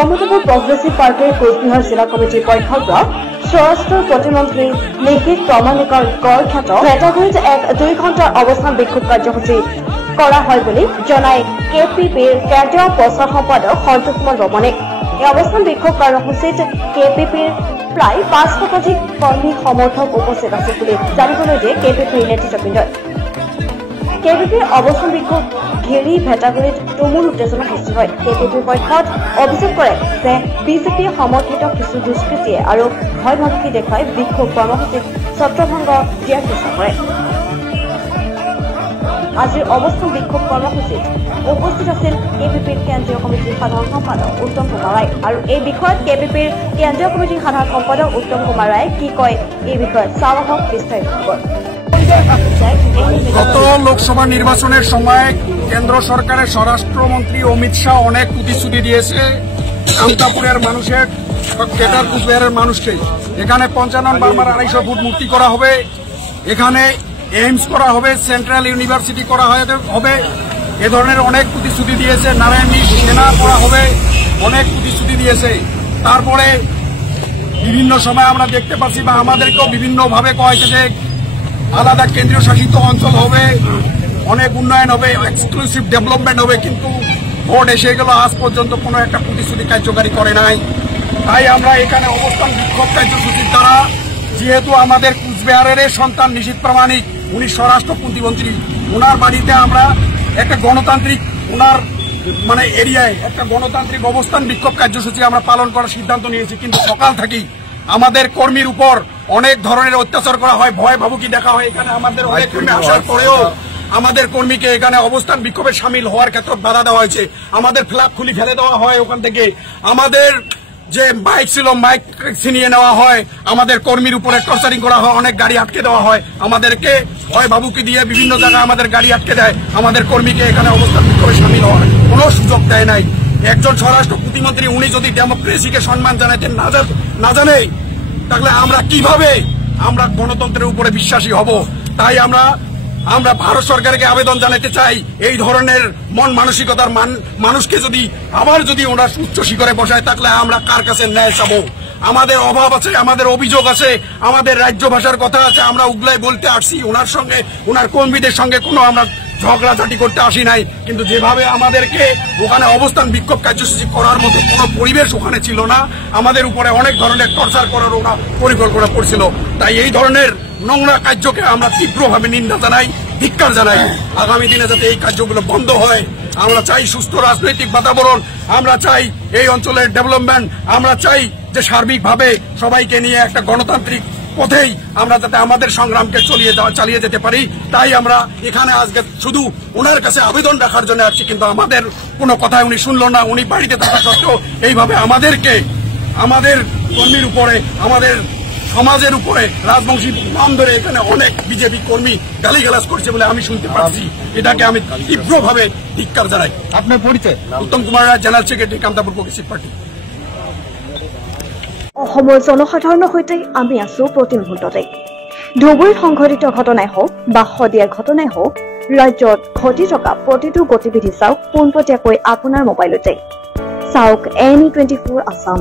Comfortable progressive পাৰ্টিৰ কোচবিহাৰ জিলা কমিটিৰ পক্ষৰ পৰা স্বৰাষ্ট্ৰ প্ৰতিমন্ত্ৰী নিশীথ প্ৰামাণিকৰ গড় খ্যাত ভেটাগুৰিত এক 2 ঘণ্টাৰ অৱস্থান বিক্ষোভ কাৰ্যসূচী কৰা হয় বুলি জনাই কেপিপিৰ কেন্দ্ৰীয় প্ৰচাৰ সম্পাদক সন্তোষকুমাৰ বৰ্মনে। এই অৱস্থান বিক্ষোভ কাৰ্যসূচীত কেপিপিৰ প্ৰায় 500 কৰ্মী সমৰ্থক উপস্থিত আছিল বুলি জানিবলৈ দিয়ে কেপিপিৰ নেতৃত্ববৃন্দই। কেপিপিৰ অৱস্থান বিক্ষোভ ঘেৰি ভেটাগুৰিত তুমুল উত্তেজনা সৃষ্টি হয়। কেপিপিৰ পক্ষত অভিযোগ কৰে যে বিজেপি সমৰ্থিত কিছু দুষ্কৃতিয়ে আৰু ভয় ভাবুকি দেখুৱাই বিক্ষোভ কৰ্মসূচীত ছত্ৰভংগ দিয়াৰ চেষ্টা কৰে। আজিৰ অৱস্থান বিক্ষোভ কৰ্মসূচীত উপস্থিত আছিল কেপিপিৰ কেন্দ্ৰীয় কমিটিৰ সাধাৰণ সম্পাদক উত্তম কুমাৰ ৰায়। আৰু এই বিষয়ত কেপিপিৰ কেন্দ্ৰীয় কমিটিৰ সাধাৰণ সম্পাদক উত্তম কুমাৰ ৰায়ে কি কয় এই বিষয়ত চাওঁ আহক বিস্তাৰিত খবৰ। গত লোকসভা নির্বাচনের সময় কেন্দ্র সরকারের স্বরাষ্ট্রমন্ত্রী অমিত শাহ অনেক প্রতিশ্রুতি দিয়েছে কামতাপুরের মানুষের কেটার কুচবিহারের মানুষকে। এখানে 55 বার্মার 250 ফুট মূর্তি করা হবে, এখানে এইমস করা হবে, সেন্ট্রাল ইউনিভার্সিটি করা হবে, এ ধরনের অনেক প্রতিশ্রুতি দিয়েছে। নারায়ণী সেনা করা হবে, অনেক প্রতিশ্রুতি দিয়েছে। তারপরে বিভিন্ন সময় আমরা দেখতে পাচ্ছি বা আমাদেরকেও বিভিন্নভাবে কয়েছে যে আলাদা কেন্দ্রীয় শাসিত অঞ্চল হবে, অনেক উন্নয়ন হবে, এক্সক্লুসিভ ডেভেলপমেন্ট হবে, কিন্তু ভোট এসে গেল আজ পর্যন্ত কোনো একটা প্রতিশ্রুতি কার্যকারী করে নাই। তাই আমরা এখানে অবস্থান বিক্ষোভ কার্যসূচির দ্বারা যেহেতু আমাদের কুচবিহারের সন্তান নিশীথ প্রামাণিক উনি স্বরাষ্ট্র প্রতিমন্ত্রী, ওনার বাড়িতে আমরা একটা গণতান্ত্রিক ওনার এরিয়ায় একটা গণতান্ত্রিক অবস্থান বিক্ষোভ কার্যসূচি আমরা পালন করার সিদ্ধান্ত নিয়েছি। কিন্তু সকাল থেকেই আমাদের কর্মীর উপর অনেক ধরনের অত্যাচার করা হয়, ভয় ভাবুকি দেখা হয়। এখানে আমাদের অনেক কর্মী আসার পরেও আমাদের কর্মীকে এখানে অবস্থান বিক্ষোভে সামিল হওয়ার ক্ষেত্রে বাধা দেওয়া হয়েছে। আমাদের ফ্ল্যাগ খুলি ফেলে দেওয়া হয়, ওখান থেকে আমাদের যে মাইক ছিল মাইক ছিনিয়ে নেওয়া হয়, আমাদের কর্মীর উপরে টর্চারিং করা হয়, অনেক গাড়ি আটকে দেওয়া হয়, আমাদেরকে ভয় ভাবুকি দিয়ে বিভিন্ন জায়গায় আমাদের গাড়ি আটকে দেয়। আমাদের কর্মীকে এখানে অবস্থান বিক্ষোভে সামিল হওয়ার কোনো সুযোগ দেয় নাই। একজন স্বরাষ্ট্র প্রতিমন্ত্রী উনি যদি ডেমোক্রেসিকে সম্মান জানাতে না জানে তাহলে আমরা কিভাবে আমরা গণতন্ত্রের উপরে বিশ্বাসী হব? তাই আমরা ভারত সরকারকে আবেদন জানাতে চাই, এই ধরনের মন মানসিকতার মানুষকে যদি আবার ওরা উচ্চ শিখরে বসায় তাহলে আমরা কার কাছে ন্যায় চাবো? আমাদের অভাব আছে, আমাদের অভিযোগ আছে, আমাদের রাজ্য ভাষার কথা আছে, আমরা উগলাই বলতে আসছি। ওনার সঙ্গে ওনার কর্মীদের সঙ্গে কোনো আমরা ঝগড়াঝাটি করতে আসি নাই। কিন্তু যেভাবে আমাদেরকে ওখানে অবস্থান বিক্ষোভ কার্যসূচি করার মতো কোনো পরিবেশ ওখানে ছিল না, আমাদের উপরে অনেক ধরনের টর্চার করার ওরা পরিকল্পনা করছিল। তাই এই ধরনের নোংরা কার্যকে আমরা তীব্রভাবে নিন্দা জানাই, ধিক্কার জানাই। আগামী দিনে যাতে এই কার্যগুলো বন্ধ হয়, আমরা চাই সুস্থ রাজনৈতিক বাতাবরণ, আমরা চাই এই অঞ্চলের ডেভেলপমেন্ট, আমরা চাই যে সার্বিকভাবে সবাইকে নিয়ে একটা গণতান্ত্রিক পথেই আমরা যাতে আমাদের সংগ্রামকে চালিয়ে যেতে পারি। তাই আমরা এখানে আজকে শুধু ওনার কাছে আবেদন রাখার জন্য আসছি, কিন্তু আমাদের কোনো কথাই উনি শুনল না। উনি বাড়িতে থাকা সত্ত্বেও এইভাবে আমাদেরকে আমাদের কর্মীর উপরে আমাদের সমাজের উপরে রাজবংশী নাম ধরে এখানে অনেক বিজেপি কর্মী গালিগালাজ করছে বলে আমি শুনতে পাচ্ছি। এটাকে আমি তীব্রভাবে ধিক্কার জানাই। আপনার পরিচয়? Uttam Kumar Roy, general secretary Kamtapur progressive party. অসমৰ জনসাধাৰণৰ সৈতে আমি আছো প্ৰতি মুহূৰ্ততে। ধুবুৰীত সংঘটিত ঘটনাই হওক বা শদিয়াৰ ঘটনাই হওক, ৰাজ্যত ঘটি থকা প্ৰতিটো গতিবিধি চাওক পোনপটীয়াকৈ আপোনাৰ মোবাইলতে। চাওক NE24 আছাম।